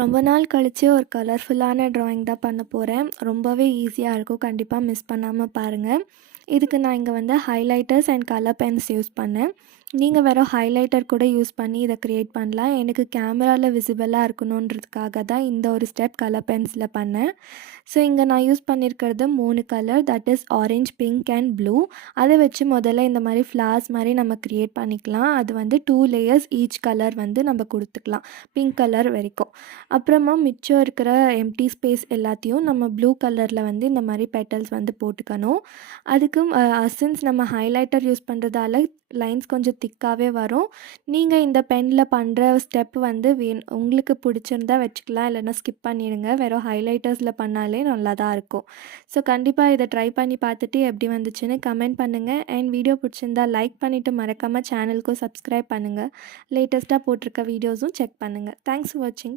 ரொம்ப நாள் கழிச்சு ஒரு கலர்ஃபுல்லான ட்ராயிங் தான் பண்ண போகிறேன். ரொம்பவே ஈஸியாக இருக்கும். கண்டிப்பாக மிஸ் பண்ணாமல் பாருங்கள். இதுக்கு நான் இங்கே வந்து highlighters and colour pens use பண்ணேன். நீங்கள் வெறும் ஹைலைட்டர் கூட யூஸ் பண்ணி இதை க்ரியேட் பண்ணலாம். எனக்கு கேமராவில் விசிபிளாக இருக்கணுன்றதுக்காக தான் இந்த ஒரு ஸ்டெப் கலர் பென்சில் பண்ணேன். ஸோ இங்கே நான் யூஸ் பண்ணியிருக்கிறது 3 colour, that is orange, pink and blue. அதை வச்சு முதல்ல இந்த மாதிரி ஃப்ளார்ஸ் மாதிரி நம்ம க்ரியேட் பண்ணிக்கலாம். அது வந்து 2 லேயர்ஸ் ஈச் கலர் வந்து நம்ம கொடுத்துக்கலாம், பிங்க் கலர் வரைக்கும். அப்புறமா மிச்சம் இருக்கிற எம்டி ஸ்பேஸ் எல்லாத்தையும் நம்ம ப்ளூ கலரில் வந்து இந்த மாதிரி பெட்டல்ஸ் வந்து போட்டுக்கணும். அதுக்கும் சின்ஸ் நம்ம ஹைலைட்டர் யூஸ் பண்ணுறதால லைன்ஸ் கொஞ்சம் திக்காகவே வரும். நீங்கள் இந்த பெனில் பண்ணுற ஸ்டெப் வந்து உங்களுக்கு பிடிச்சிருந்தா வச்சுக்கலாம், இல்லைன்னா ஸ்கிப் பண்ணிடுங்க. வெறும் ஹைலைட்டர்ஸில் பண்ணாலே நல்லா தான் இருக்கும். ஸோ கண்டிப்பாக இதை ட்ரை பண்ணி பார்த்துட்டு எப்படி வந்துச்சுன்னு கமெண்ட் பண்ணுங்கள். அண்ட் வீடியோ பிடிச்சிருந்தா லைக் பண்ணிவிட்டு மறக்காமல் சேனலுக்கும் சப்ஸ்கிரைப் பண்ணுங்கள். லேட்டஸ்ட்டாக போட்டிருக்க வீடியோஸும் செக் பண்ணுங்கள். தேங்க்ஸ் ஃபார் வாட்சிங்.